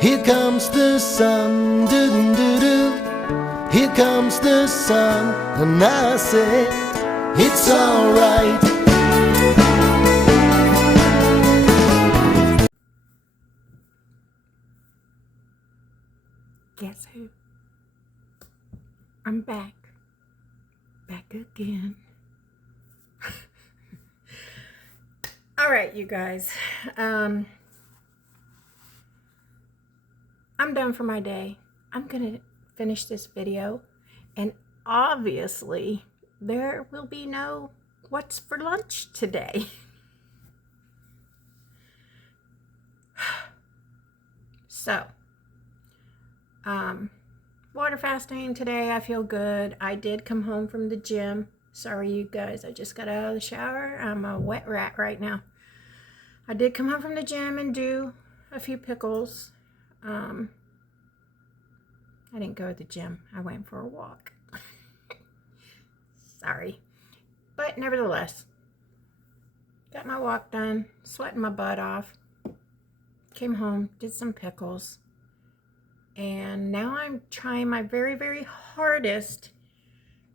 Here comes the sun, doo doo doo. Here comes the sun, and I say it's alright. Guess who? I'm back again. All right, you guys. I'm done for my day. I'm gonna finish this video, and obviously there will be no what's for lunch today. So, water fasting today. I feel good. I did come home from the gym. Sorry, you guys. I just got out of the shower. I'm a wet rat right now. I did come home from the gym and do a few pickles. I didn't go to the gym. I went for a walk. Sorry. But nevertheless, got my walk done, sweating my butt off. Came home, did some pickles. And now I'm trying my very, very hardest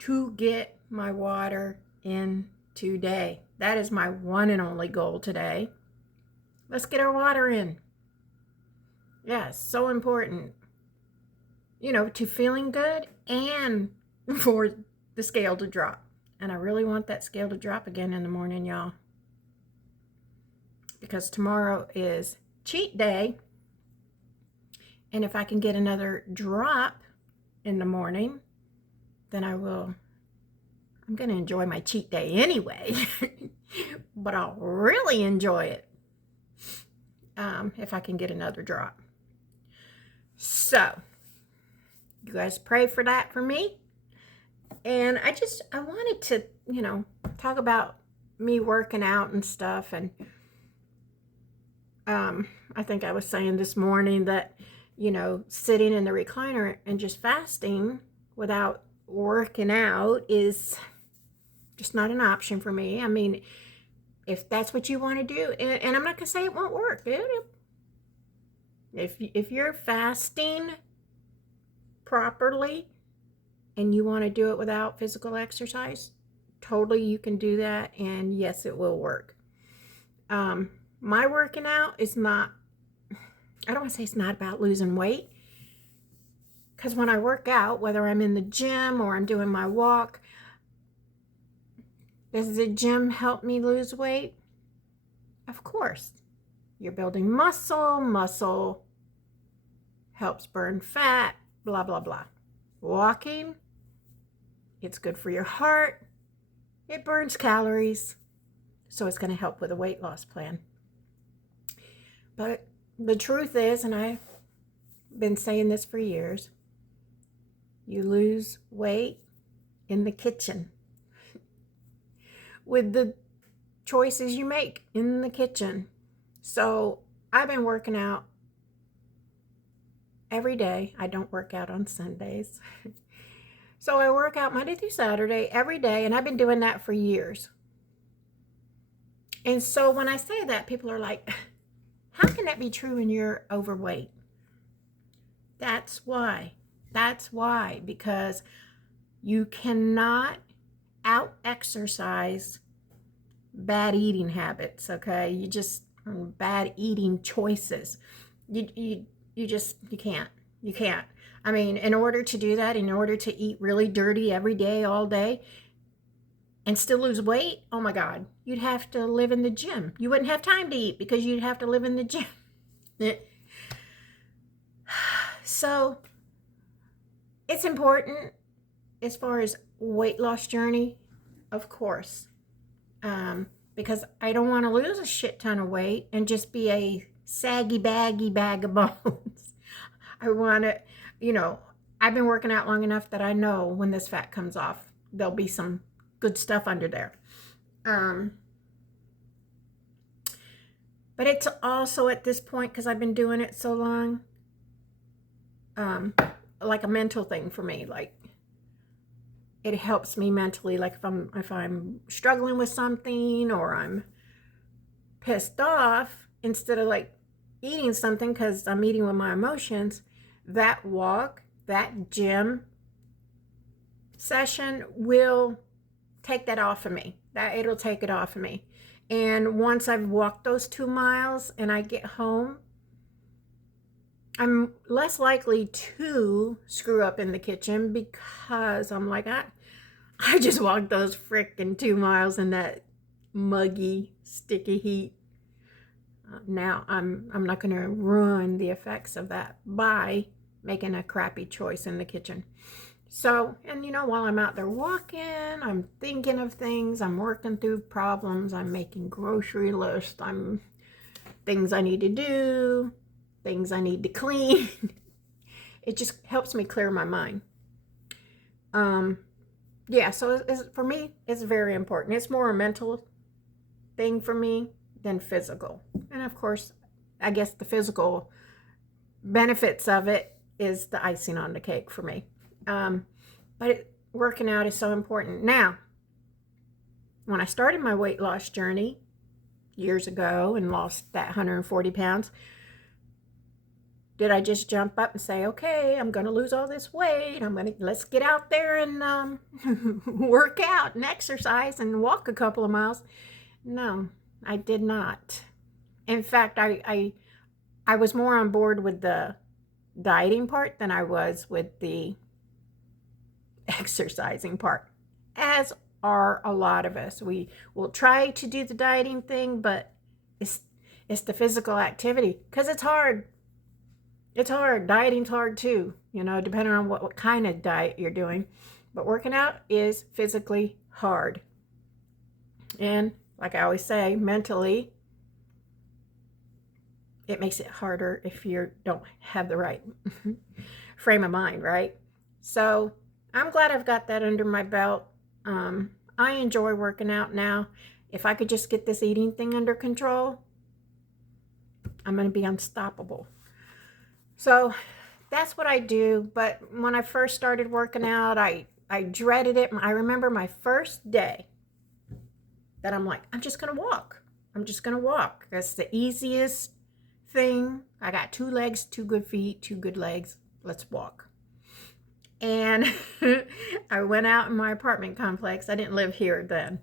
to get my water in today. That is my one and only goal today. Let's get our water in. Yeah, so important. You know, to feeling good and for the scale to drop. And I really want that scale to drop again in the morning, y'all. Because tomorrow is cheat day. And if I can get another drop in the morning, then I will. I'm going to enjoy my cheat day anyway. But I'll really enjoy it if I can get another drop. So, you guys pray for that for me. And I wanted to, talk about me working out and stuff. And I think I was saying this morning that, sitting in the recliner and just fasting without working out is just not an option for me. I mean, if that's what you want to do, and I'm not going to say it won't work. If you're fasting properly and you want to do it without physical exercise, totally you can do that, and yes, it will work. My working out is not, I don't want to say it's not about losing weight, because when I work out, whether I'm in the gym or I'm doing my walk, does the gym help me lose weight? Of course. You're building muscle. Muscle helps burn fat, blah, blah, blah. Walking, it's good for your heart. It burns calories. So it's going to help with a weight loss plan. But the truth is, and I've been saying this for years, you lose weight in the kitchen with the choices you make in the kitchen. So I've been working out every day. I don't work out on Sundays. So I work out Monday through Saturday every day, and I've been doing that for years. And so when I say that, people are like, how can that be true when you're overweight? That's why. Because you cannot out-exercise bad eating habits, okay? You just, bad eating choices. You can't. I mean, in order to do that, in order to eat really dirty every day, all day, and still lose weight, oh my God, you'd have to live in the gym. You wouldn't have time to eat because you'd have to live in the gym. So, it's important as far as weight loss journey, of course, because I don't want to lose a shit ton of weight and just be a saggy, baggy bag of bones. I want to, I've been working out long enough that I know when this fat comes off, there'll be some good stuff under there. But it's also at this point, because I've been doing it so long, like a mental thing for me. Like, it helps me mentally. Like if I'm struggling with something or I'm pissed off, instead of like eating something because I'm eating with my emotions, that walk, that gym session will take that off of me. It'll take it off of me. And once I've walked those 2 miles and I get home, I'm less likely to screw up in the kitchen because I'm like, I just walked those frickin' 2 miles in that muggy, sticky heat. Now I'm not going to ruin the effects of that by making a crappy choice in the kitchen. So, and while I'm out there walking, I'm thinking of things, I'm working through problems, I'm making grocery lists, things I need to do, things I need to clean. It just helps me clear my mind. Yeah, so for me, it's very important. It's more a mental thing for me than physical. And of course, I guess the physical benefits of it is the icing on the cake for me. But working out is so important. Now, when I started my weight loss journey years ago and lost that 140 pounds, did I just jump up and say, okay, I'm going to lose all this weight. Let's get out there and work out and exercise and walk a couple of miles? No, I did not. In fact, I was more on board with the dieting part than I was with the exercising part, as are a lot of us. We will try to do the dieting thing, but it's the physical activity, because it's hard. It's hard. Dieting's hard too, depending on what kind of diet you're doing. But working out is physically hard. And like I always say, mentally, it makes it harder if you don't have the right frame of mind, right? So I'm glad I've got that under my belt. I enjoy working out now. If I could just get this eating thing under control, I'm going to be unstoppable. So that's what I do. But when I first started working out, I dreaded it. I remember my first day that I'm like, I'm just going to walk. I'm just going to walk. That's the easiest thing. I got 2 legs, 2 good feet, 2 good legs. Let's walk. And I went out in my apartment complex. I didn't live here then,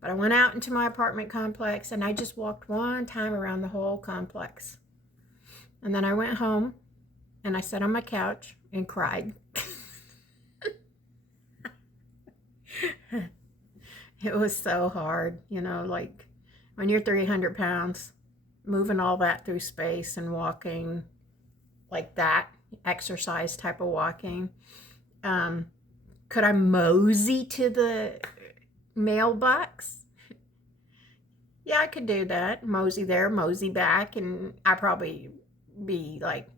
but I went out into my apartment complex and I just walked one time around the whole complex. And then I went home and I sat on my couch and cried. It was so hard, like when you're 300 pounds, moving all that through space and walking like that, exercise type of walking. Could I mosey to the mailbox? Yeah, I could do that. Mosey there, mosey back, and I'd probably be like,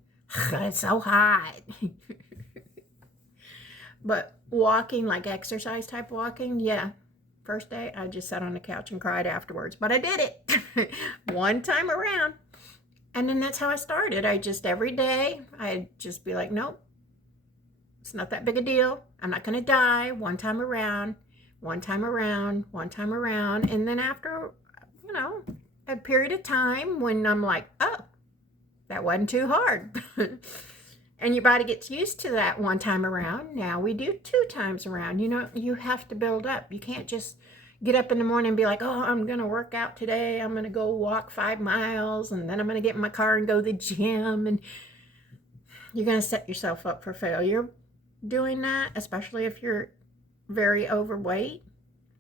it's so hot. But walking, like exercise type walking, yeah. First day, I just sat on the couch and cried afterwards. But I did it one time around. And then that's how I started. Every day, I'd just be like, nope, it's not that big a deal. I'm not going to die. One time around, one time around, one time around. And then after, a period of time when I'm like, oh, that wasn't too hard. And your body gets used to that one time around. Now we do 2 times around. You have to build up. You can't just get up in the morning and be like, oh, I'm going to work out today. I'm going to go walk 5 miles and then I'm going to get in my car and go to the gym. And you're going to set yourself up for failure doing that, especially if you're very overweight,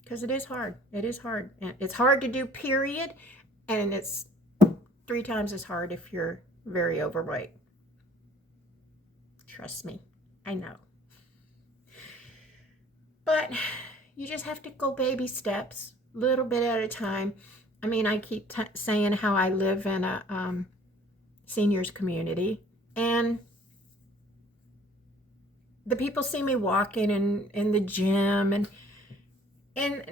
because it is hard. It is hard. And it's hard to do, period. And it's 3 times as hard if you're very overweight. Trust me, I know. But you just have to go baby steps, little bit at a time. I mean, I keep saying how I live in a seniors community, and the people see me walking in the gym, and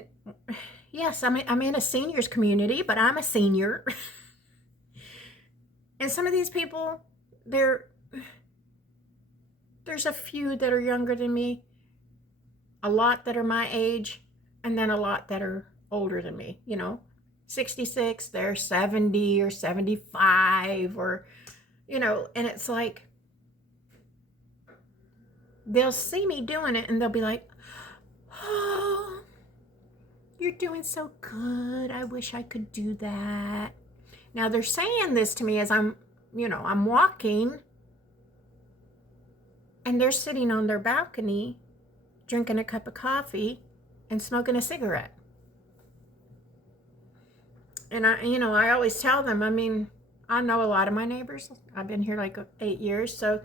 yes, I'm in a seniors community, but I'm a senior. And some of these people, there's a few that are younger than me, a lot that are my age, and then a lot that are older than me, 66, they're 70 or 75 or, you know, and it's like, they'll see me doing it and they'll be like, oh, you're doing so good. I wish I could do that. Now they're saying this to me as I'm, you know, I'm walking, and they're sitting on their balcony drinking a cup of coffee and smoking a cigarette. And I always tell them, I mean, I know a lot of my neighbors. I've been here like 8 years, so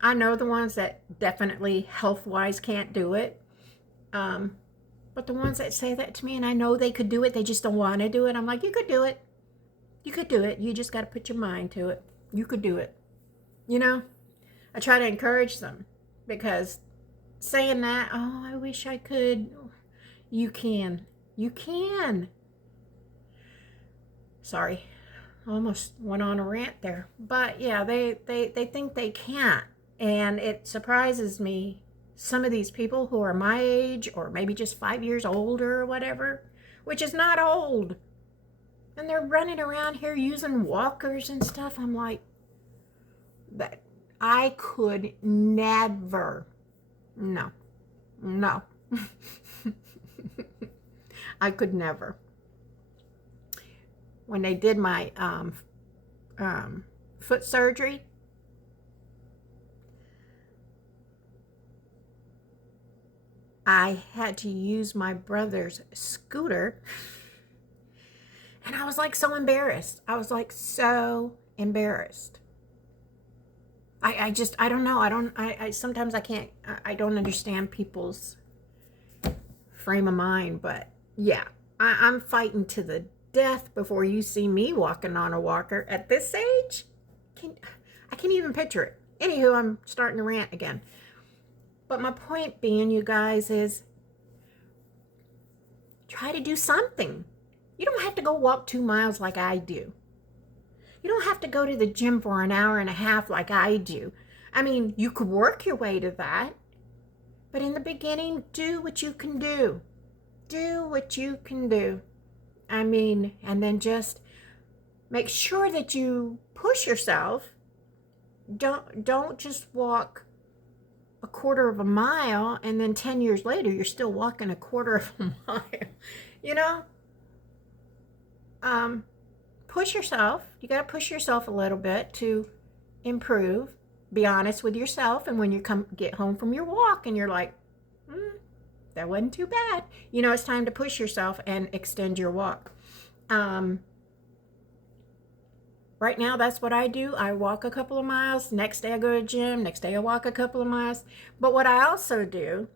I know the ones that definitely health-wise can't do it. But the ones that say that to me and I know they could do it, they just don't want to do it. I'm like, you could do it. You could do it. You just got to put your mind to it. You could do it. You know, I try to encourage them, because saying that, oh, I wish I could, you can. You can. Sorry, I almost went on a rant there. But yeah, they think they can't. And it surprises me, some of these people who are my age or maybe just 5 years older or whatever, which is not old. And they're running around here using walkers and stuff. I'm like, that I could never. No. I could never. When they did my foot surgery, I had to use my brother's scooter, and I was like so embarrassed. I was like so embarrassed. I don't know. I sometimes I can't, I don't understand people's frame of mind, but yeah, I'm fighting to the death before you see me walking on a walker at this age. I can't even picture it. Anywho, I'm starting to rant again. But my point being, you guys, is try to do something. You don't have to go walk 2 miles like I do. You don't have to go to the gym for an hour and a half like I do. I mean, you could work your way to that. But in the beginning, do what you can do. Do what you can do. I mean, and then just make sure that you push yourself. Don't just walk a quarter of a mile and then 10 years later you're still walking a quarter of a mile. You know? Push yourself. You got to push yourself a little bit to improve. Be honest with yourself. And when you get home from your walk and you're like, that wasn't too bad, you know, it's time to push yourself and extend your walk. Right now, that's what I do. I walk a couple of miles. Next day I go to the gym. Next day I walk a couple of miles. But what I also do,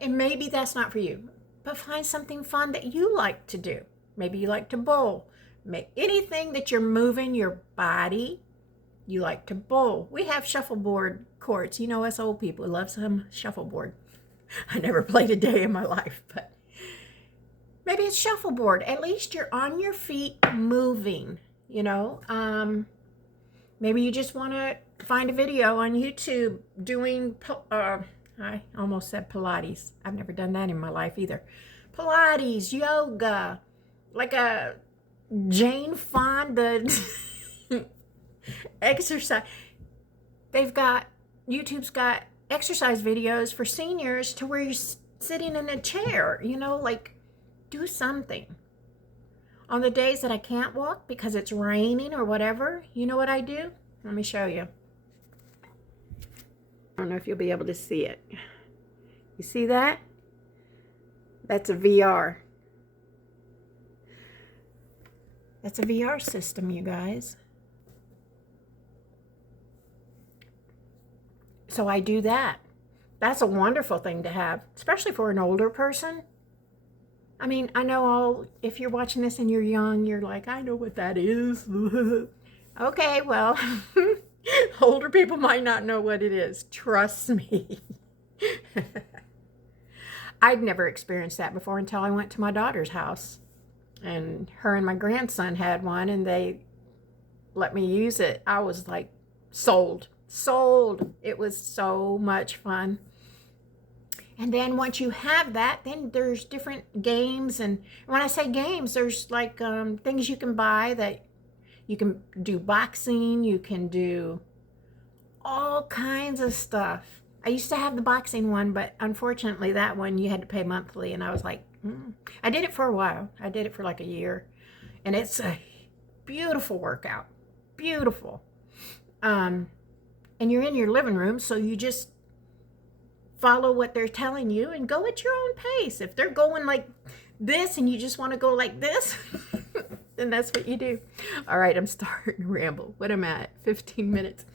and maybe that's not for you, but find something fun that you like to do. Maybe you like to bowl. Anything that you're moving your body, you like to bowl. We have shuffleboard courts. You know, us old people love some shuffleboard. I never played a day in my life, but maybe it's shuffleboard. At least you're on your feet moving, you know. Maybe you just want to find a video on YouTube doing, I almost said Pilates. I've never done that in my life either. Pilates, yoga, like a Jane Fonda exercise. YouTube's got exercise videos for seniors to where you're sitting in a chair, you know, like do something. On the days that I can't walk because it's raining or whatever, you know what I do? Let me show you. I don't know if you'll be able to see it. You see that? That's a VR. That's a VR system, you guys. So I do that. That's a wonderful thing to have, especially for an older person. I mean, I know if you're watching this and you're young, you're like, I know what that is. Okay, well, older people might not know what it is. Trust me. I'd never experienced that before until I went to my daughter's house. And her and my grandson had one, and they let me use it. I was like, sold. It was so much fun. And then once you have that, then there's different games. And when I say games, there's like things you can buy that you can do boxing, you can do all kinds of stuff. I used to have the boxing one, but unfortunately that one you had to pay monthly. And I was like, I did it for a while. I did it for like a year. And it's a beautiful workout. Beautiful. And you're in your living room, so you just follow what they're telling you and go at your own pace. If they're going like this and you just want to go like this, then that's what you do. All right, I'm starting to ramble. What am I at? 15 minutes.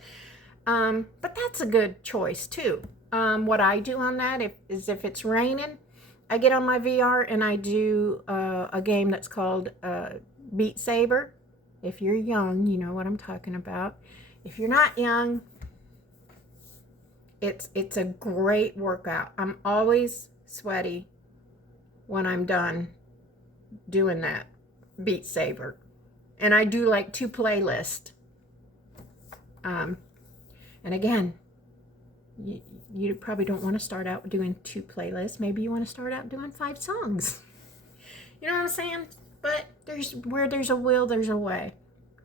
But that's a good choice too. What I do on that is if it's raining, I get on my VR and I do a game that's called Beat Saber. If you're young, you know what I'm talking about. If you're not young, it's a great workout. I'm always sweaty when I'm done doing that Beat Saber. And I do like 2 playlists. And again, you probably don't want to start out doing 2 playlists. Maybe you want to start out doing 5 songs. You know what I'm saying? But where there's a will, there's a way.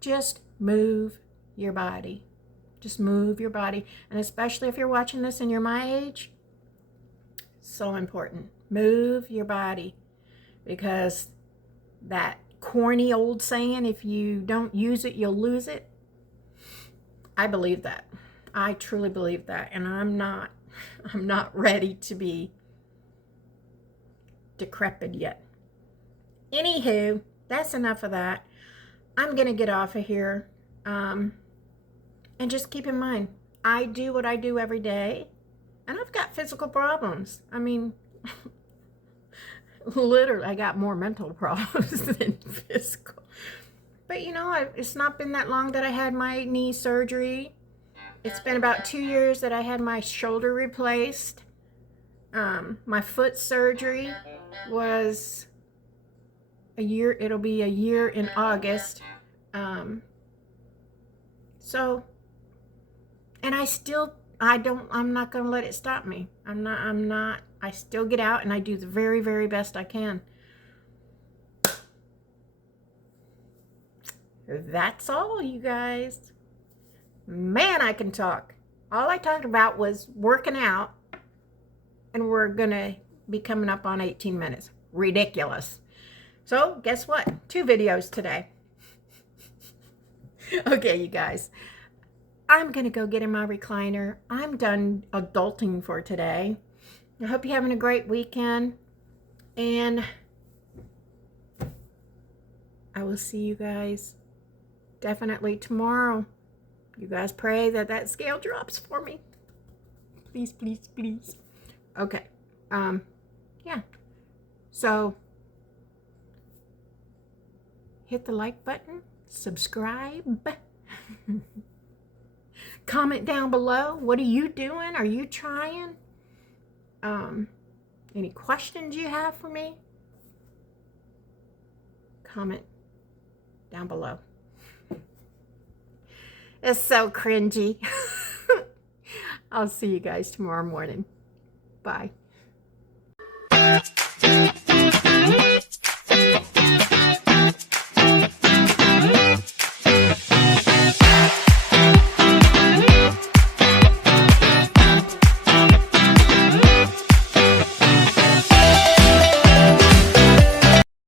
Just move your body. Just move your body. And especially if you're watching this and you're my age, so important. Move your body. Because that corny old saying, if you don't use it, you'll lose it. I believe that. I truly believe that. And I'm not ready to be decrepit yet. Anywho, that's enough of that. I'm going to get off of here. And just keep in mind, I do what I do every day. And I've got physical problems. I mean, literally, I got more mental problems than physical. But you know, it's not been that long that I had my knee surgery. It's been about 2 years that I had my shoulder replaced. My foot surgery was a year. It'll be a year in August. And I'm not going to let it stop me. I still get out and I do the very, very best I can. That's all, you guys. Man, I can talk. All I talked about was working out, and we're going to be coming up on 18 minutes. Ridiculous. So, guess what? 2 videos today. Okay, you guys. I'm going to go get in my recliner. I'm done adulting for today. I hope you're having a great weekend. And I will see you guys definitely tomorrow. You guys pray that that scale drops for me. Please, please, please. Okay. Yeah. So, hit the like button. Subscribe. Comment down below. What are you doing? Are you trying? Any questions you have for me? Comment down below. It's so cringy. I'll see you guys tomorrow morning. Bye.